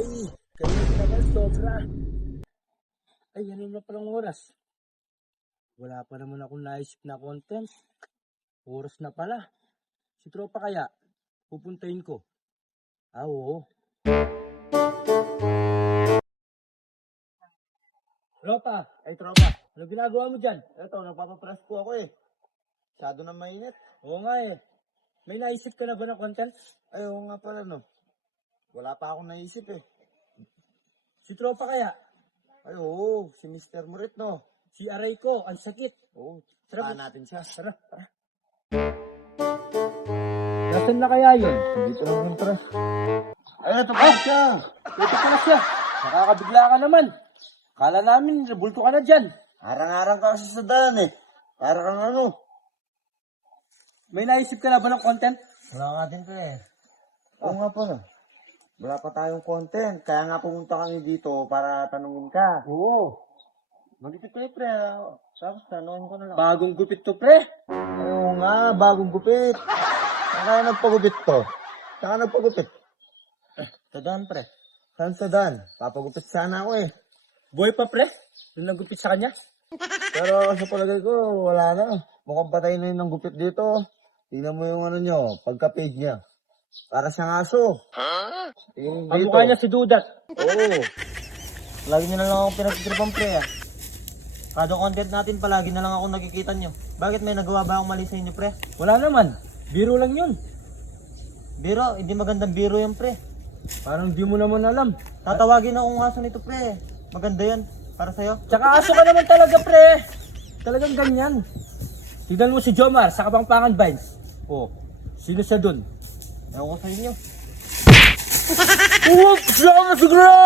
Ay, kayo naman sobra. Ay, ano na palang oras? Wala pa naman akong naisip na content. Oras na pala. Si tropa kaya? Pupuntahin ko. Ah, oo. Tropa! Ay, tropa. Ano ginagawa mo dyan? Eto, nagpapapress po ako eh. Masyado na mainit. Oo nga eh. May naisip ka na ba ng content? Ay, oo nga pala no. Wala pa akong naisip eh. Si tropa kaya? Ay, oo. Si Mr. Murit no. Si aray ko, ang sakit. Oo. Tara, Tara natin siya. Tara. Nasaan na kaya yun? Dito lang yung press. Ay, ito pa siya. Ito pala siya. Nakakabigla ka naman. Kala namin, bulto ka na dyan. Arang-arang ka kasi sa daan eh. Para kang ano. May naisip ka na ba ng content? Wala nga din pre. Oo nga pala. Wala pa tayong content. Kaya nga pumunta kami dito para tanungin ka. Oo. Magigit ko eh pre. Tapos tanungin ko na lang. Bagong gupit to, pre. Oo nga, bagong gupit. Saan kaya nagpagupit to? Saan ka nagpagupit? Sa daan, pre. Saan sa daan? Papagupit sana ako eh. Boy pa, pre. Yung nagupit sa kanya. Pero sa palagay ko, wala na. Mukhang patay na yun ng gupit dito. Tingnan mo yung ano nyo, pagka-page niya. Para siyang aso. Tingnan Ang dito. mukha niya si Dudat. Oo. Lagi nyo na lang ako pinagtitripan pre ah. Kada content natin palagi na lang ako nakikita nyo. Bakit may nagawa ba akong mali sa inyo pre? Wala naman. Biro lang yun. Biro, hindi magandang biro yan pre. Parang di mo naman alam. Tatawagin akong aso nito pre. Maganda yan. Para sa'yo. Tsaka aso ka naman talaga, pre. Talagang ganyan. Tignan mo si Jomar sa Kapampangan Vines. Oh, sino siya dun? Ewan ko sa inyo. Oops! Sama siguro!